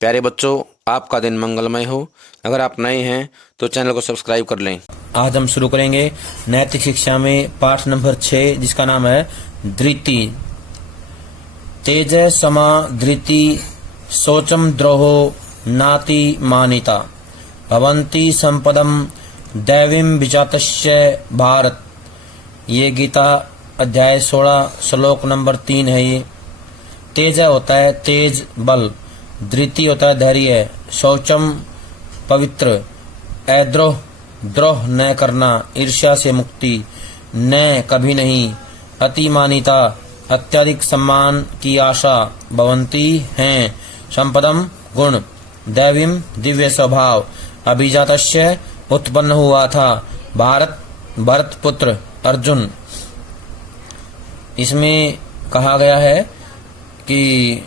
प्यारे बच्चों, आपका दिन मंगलमय हो। अगर आप नए हैं तो चैनल को सब्सक्राइब कर लें। आज हम शुरू करेंगे नैतिक शिक्षा में पाठ नंबर 6, जिसका नाम है धृति। तेज समा धृति शोचम द्रोहो नाति मानिता भवन्ति संपदम दैवीं विजातस्य भारत। ये गीता अध्याय 16 श्लोक नंबर 3 है। ये तेज होता है तेज बल, धृति होता है धैर्य, शौचम पवित्र, अद्रोह द्रोह न करना, ईर्ष्या से मुक्ति, न कभी नहीं, अतिमानिता अत्यधिक सम्मान की आशा, भवंती हैं, संपदम गुण, दैवीम दिव्य स्वभाव, अभिजातस्य उत्पन्न हुआ था, भारत भरत पुत्र अर्जुन। इसमें कहा गया है कि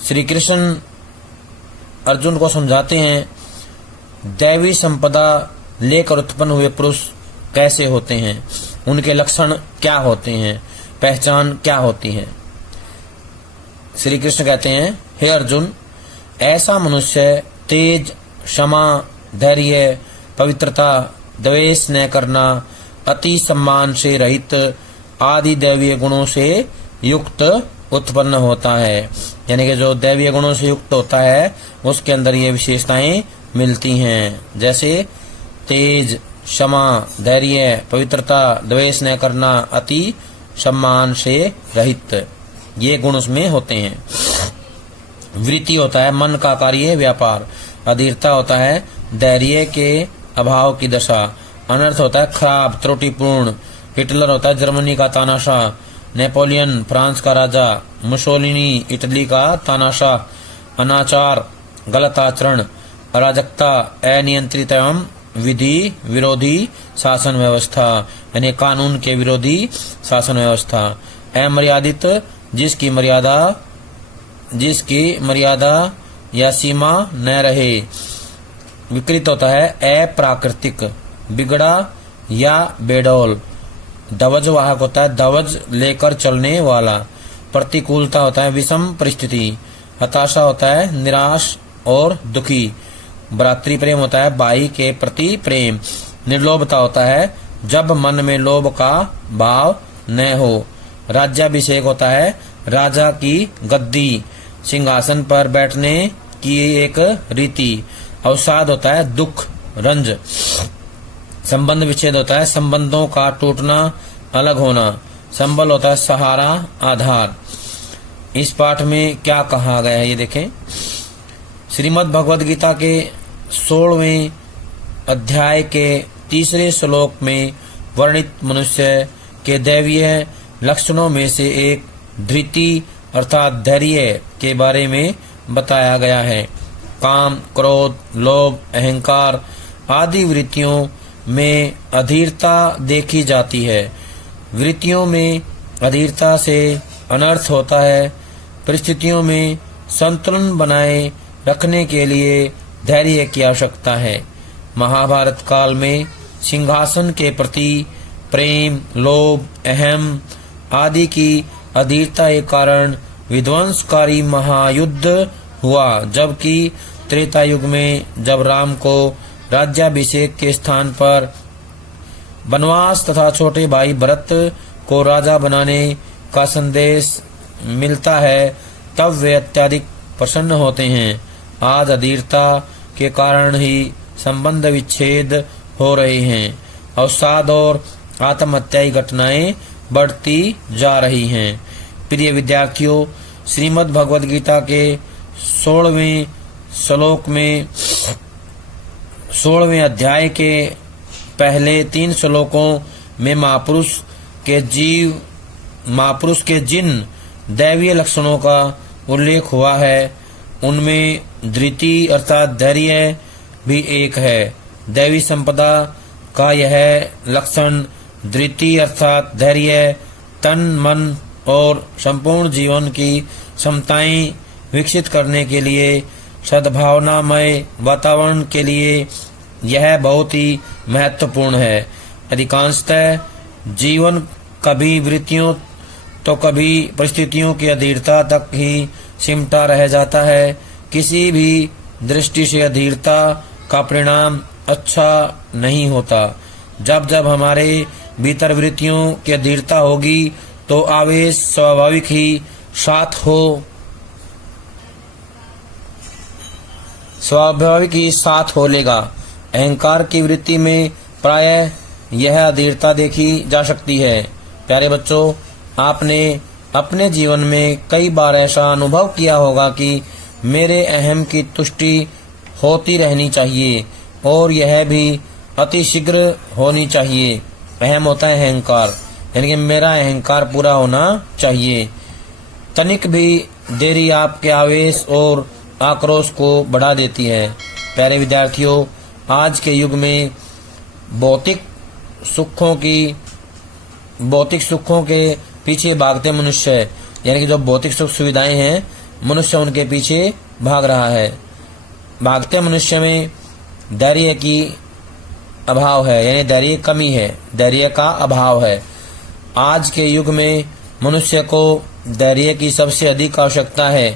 श्री कृष्ण अर्जुन को समझाते हैं दैवी संपदा लेकर उत्पन्न हुए पुरुष कैसे होते हैं, उनके लक्षण क्या होते हैं, पहचान क्या होती है। श्री कृष्ण कहते हैं, हे अर्जुन, ऐसा मनुष्य तेज, क्षमा, धैर्य, पवित्रता, द्वेष न करना, अति सम्मान से रहित आदि दैवीय गुणों से युक्त उत्पन्न होता है। यानी कि जो दैवीय गुणों से युक्त होता है उसके अंदर ये विशेषताएं मिलती हैं, जैसे तेज, क्षमा, धैर्य, पवित्रता, द्वेष न करना, अति सम्मान से रहित, ये गुण उसमें होते हैं। वृत्ति होता है मन का कार्य व्यापार, अधीरता होता है धैर्य के अभाव की दशा, अनर्थ होता है खराब त्रुटिपूर्ण, हिटलर होता है जर्मनी का तानाशाह, नेपोलियन फ्रांस का राजा, मुसोलिनी इटली का तानाशाह, अनाचार गलत आचरण, अराजकता अनियंत्रित एवं विधि विरोधी शासन व्यवस्था, यानी कानून के विरोधी शासन व्यवस्था, अमर्यादित जिसकी मर्यादा या सीमा न रहे, विकृत होता है अप्राकृतिक, बिगड़ा या बेडौल, दवज वाहक होता है दवज लेकर चलने वाला, प्रतिकूलता होता है विषम परिस्थिति, हताशा होता है निराश और दुखी, भ्रातृ प्रेम होता है भाई के प्रति प्रेम, निर्लोभता होता है जब मन में लोभ का भाव न हो, राज्याभिषेक होता है राजा की गद्दी, सिंहासन पर बैठने की एक रीति, अवसाद होता है दुख रंज, संबंध विच्छेद होता है संबंधों का टूटना अलग होना, संबल होता है सहारा आधार। इस पाठ में क्या कहा गया है ये देखें। श्रीमद् भगवद गीता के 16वें अध्याय के 3 श्लोक में वर्णित मनुष्य के दैवीय लक्षणों में से एक धृति अर्थात धैर्य के बारे में बताया गया है। काम, क्रोध, लोभ, अहंकार आदि वृत्तियों में अधीरता देखी जाती है। वृत्तियों में अधीरता से अनर्थ होता है। परिस्थितियों में संतुलन बनाए रखने के लिए धैर्य की आवश्यकता है। महाभारत काल में सिंहासन के प्रति प्रेम, लोभ, अहम आदि की अधीरता के कारण विध्वंसकारी महायुद्ध हुआ, जबकि त्रेता युग में जब राम को राज्याभिषेक के स्थान पर वनवास तथा छोटे भाई भरत को राजा बनाने का संदेश मिलता है, तब वे अत्यधिक प्रसन्न होते हैं। आज अधीरता के कारण ही संबंध विच्छेद हो रहे हैं, अवसाद और आत्महत्या की घटनाएं बढ़ती जा रही हैं। प्रिय विद्यार्थियों, श्रीमद् भगवद गीता के 16वें श्लोक में 16वें अध्याय के पहले 3 श्लोकों में महापुरुष के जिन दैवीय लक्षणों का उल्लेख हुआ है उनमें धृति अर्थात धैर्य भी एक है। दैवी संपदा का यह लक्षण धृति अर्थात धैर्य तन, मन और संपूर्ण जीवन की क्षमताएं विकसित करने के लिए सद्भावनामय वातावरण के लिए यह बहुत ही महत्वपूर्ण है। अधिकांशतः जीवन कभी वृत्तियों तो कभी परिस्थितियों की अधीरता तक ही सिमटा रह जाता है, किसी भी दृष्टि से अधीरता का परिणाम अच्छा नहीं होता। जब जब हमारे भीतर वृत्तियों की अधीरता होगी तो आवेश स्वाभाविक ही साथ हो लेगा। अहंकार की वृत्ति में प्रायः यह अधीरता देखी जा सकती है। प्यारे बच्चों, आपने अपने जीवन में कई बार ऐसा अनुभव किया होगा कि मेरे अहम की तुष्टि होती रहनी चाहिए और यह भी अतिशीघ्र होनी चाहिए। अहम होता है अहंकार, यानी कि मेरा अहंकार पूरा होना चाहिए। तनिक भी देरी आपके आवेश और आक्रोश को बढ़ा देती है। प्यारे विद्यार्थियों, आज के युग में भौतिक सुखों के पीछे भागते मनुष्य, यानी कि जो भौतिक सुख सुविधाएं हैं मनुष्य उनके पीछे भाग रहा है। भागते मनुष्य में धैर्य की अभाव है, यानी धैर्य कमी है, धैर्य का अभाव है। आज के युग में मनुष्य को धैर्य की सबसे अधिक आवश्यकता है।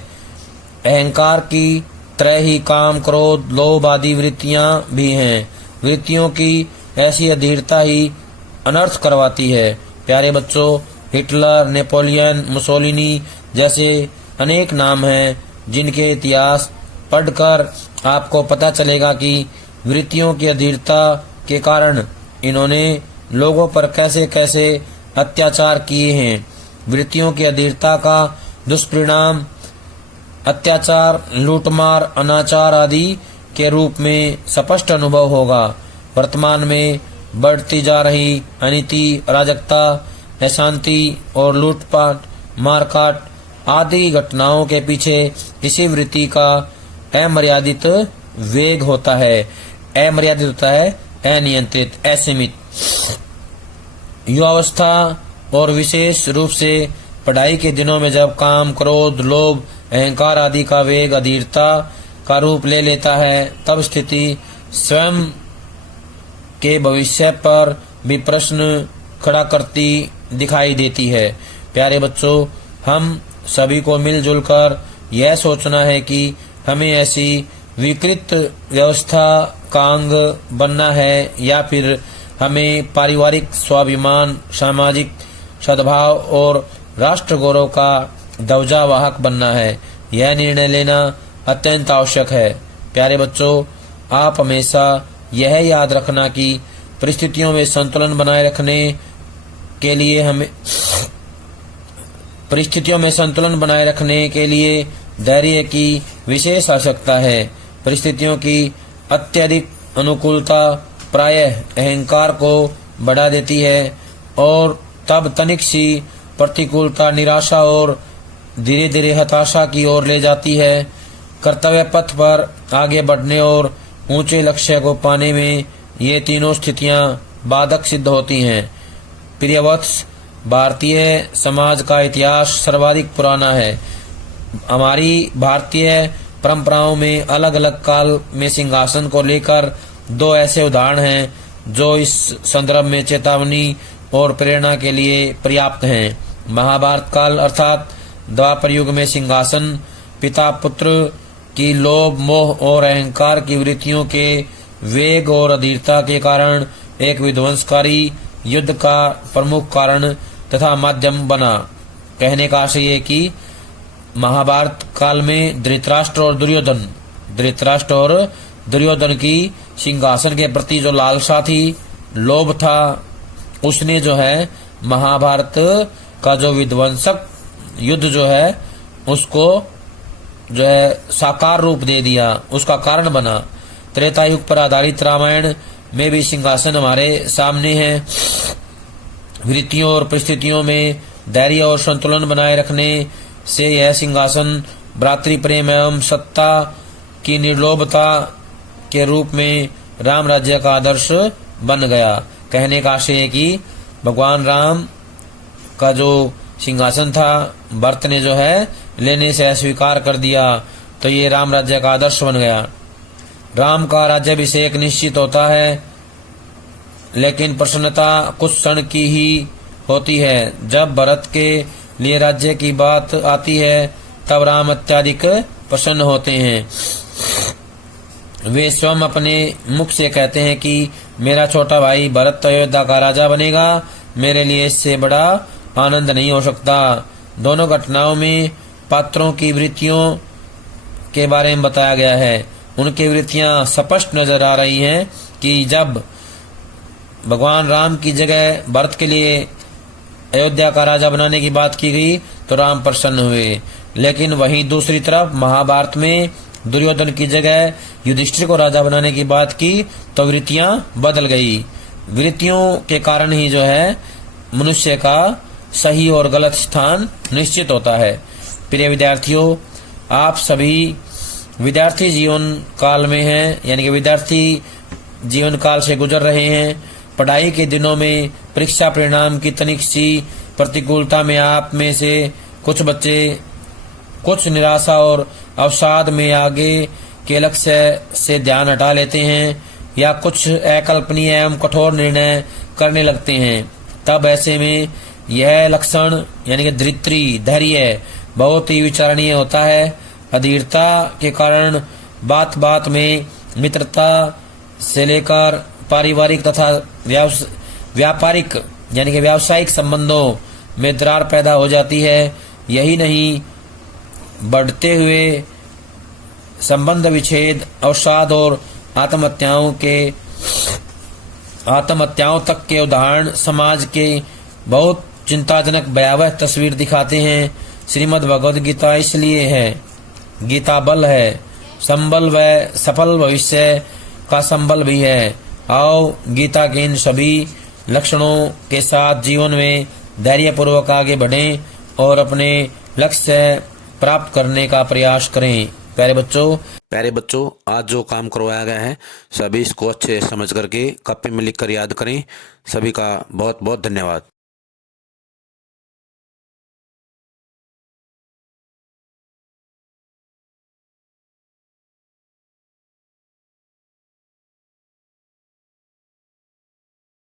अहंकार की तरह ही काम, क्रोध, लोभ आदि वृत्तियां भी हैं। वृत्तियों की ऐसी अधीरता ही अनर्थ करवाती है। प्यारे बच्चों, हिटलर, नेपोलियन, मुसोलिनी जैसे अनेक नाम हैं जिनके इतिहास पढ़कर आपको पता चलेगा कि वृत्तियों की अधीरता के कारण इन्होंने लोगों पर कैसे कैसे अत्याचार किए हैं। वृत्तियों की अधीरता का दुष्परिणाम अत्याचार, लूटमार, अनाचार आदि के रूप में स्पष्ट अनुभव होगा। वर्तमान में बढ़ती जा रही अनीति, अराजकता, अशांति और लूटपाट, मारकाट आदि घटनाओं के पीछे इसी वृत्ति का अमर्यादित वेग होता है। अमर्यादित होता है, अनियंत्रित, असीमित। युवावस्था और विशेष रूप से पढ़ाई के दिनों में जब काम, क्रोध, लोभ, अहंकार आदि का वेग अधीरता का रूप ले लेता है, तब स्थिति स्वयं के भविष्य पर भी प्रश्न खड़ा करती दिखाई देती है। प्यारे बच्चों, हम सभी को मिलजुल कर यह सोचना है कि हमें ऐसी विकृत व्यवस्था का अंग बनना है या फिर हमें पारिवारिक स्वाभिमान, सामाजिक सद्भाव और राष्ट्र गौरव का ध्वजावाहक बनना है। यह निर्णय लेना अत्यंत आवश्यक है। प्यारे बच्चों, आप हमेशा यह याद रखना कि परिस्थितियों में संतुलन बनाए रखने के लिए धैर्य की विशेष आवश्यकता है। परिस्थितियों की अत्यधिक अनुकूलता प्रायः अहंकार को बढ़ा देती है और तब तनिक सी प्रतिकूलता निराशा और धीरे धीरे हताशा की ओर ले जाती है। कर्तव्य पथ पर आगे बढ़ने और ऊंचे लक्ष्य को पाने में ये तीनों स्थितियां बाधक सिद्ध होती हैं। प्रियवत्स, भारतीय समाज का इतिहास सर्वाधिक पुराना है। हमारी भारतीय परंपराओं में अलग अलग काल में सिंहासन को लेकर दो ऐसे उदाहरण हैं जो इस संदर्भ में चेतावनी और प्रेरणा के लिए पर्याप्त हैं। महाभारत काल अर्थात द्वापर युग में सिंहासन पिता पुत्र की लोभ, मोह और अहंकार की वृत्तियों के वेग और अधीरता के कारण एक विध्वंसकारी युद्ध का प्रमुख कारण तथा माध्यम बना। कहने का आशय है कि महाभारत काल में धृतराष्ट्र और दुर्योधन की सिंहासन के प्रति जो लालसा थी, लोभ था, उसने जो है महाभारत का जो विध्वंसक युद्ध जो है उसको जो है साकार रूप दे दिया, उसका कारण बना। त्रेता युग पर आधारित रामायण में भी सिंहासन हमारे सामने है। वृत्तियों और परिस्थितियों में धैर्य और संतुलन बनाए रखने से यह सिंहासन भ्रातृ प्रेम एवं सत्ता की निर्लोभता के रूप में राम राज्य का आदर्श बन गया। कहने का आशय है कि भगवान राम का जो सिंहासन था, भरत ने जो है लेने से अस्वीकार कर दिया, तो ये राम राज्य का आदर्श बन गया। राम का राज्याभिषेक निश्चित होता है, लेकिन प्रसन्नता कुछ क्षण की ही होती है। जब भरत के लिए राज्य की बात आती है, तब राम अत्यधिक प्रसन्न होते हैं। वे स्वयं अपने मुख से कहते हैं कि मेरा छोटा भाई भरत अयोध्या का राजा बनेगा, मेरे लिए इससे बड़ा आनंद नहीं हो सकता। दोनों घटनाओं में पात्रों की वृत्तियों के बारे में बताया गया है। उनकी वृत्तियां स्पष्ट नजर आ रही हैं कि जब भगवान राम की जगह भरत के लिए अयोध्या का राजा बनाने की बात की गई तो राम प्रसन्न हुए, लेकिन वहीं दूसरी तरफ महाभारत में दुर्योधन की जगह युधिष्ठिर को राजा बनाने की बात की तो वृत्तियां बदल गई। वृत्तियों के कारण ही जो है मनुष्य का सही और गलत स्थान निश्चित होता है। प्रिय विद्यार्थियों, आप सभी विद्यार्थी जीवन काल में हैं, यानी कि विद्यार्थी जीवन काल से गुजर रहे हैं। पढ़ाई के दिनों में परीक्षा परिणाम की तनिक सी प्रतिकूलता में आप में से कुछ बच्चे कुछ निराशा और अवसाद में आगे के लक्ष्य से ध्यान हटा लेते हैं या कुछ अकल्पनीय एवं कठोर निर्णय करने लगते हैं। तब ऐसे में यह लक्षण यानी कि धैर्य बहुत ही विचारणीय होता है। अधीरता के कारण बात बात में मित्रता से लेकर पारिवारिक तथा व्यापारिक यानी कि व्यावसायिक संबंधों में दरार पैदा हो जाती है। यही नहीं, बढ़ते हुए संबंध विच्छेद, अवसाद और आत्महत्याओं तक के उदाहरण समाज के बहुत चिंताजनक भयावह तस्वीर दिखाते हैं। श्रीमद् भगवद गीता इसलिए है, गीता बल है, संबल व सफल भविष्य का संबल भी है। आओ गीता के इन सभी लक्षणों के साथ जीवन में धैर्यपूर्वक आगे बढ़ें और अपने लक्ष्य प्राप्त करने का प्रयास करें। प्यारे बच्चों, आज जो काम करवाया गया है सभी इसको अच्छे समझ करके कॉपी में लिख कर याद करें। सभी का बहुत बहुत धन्यवाद।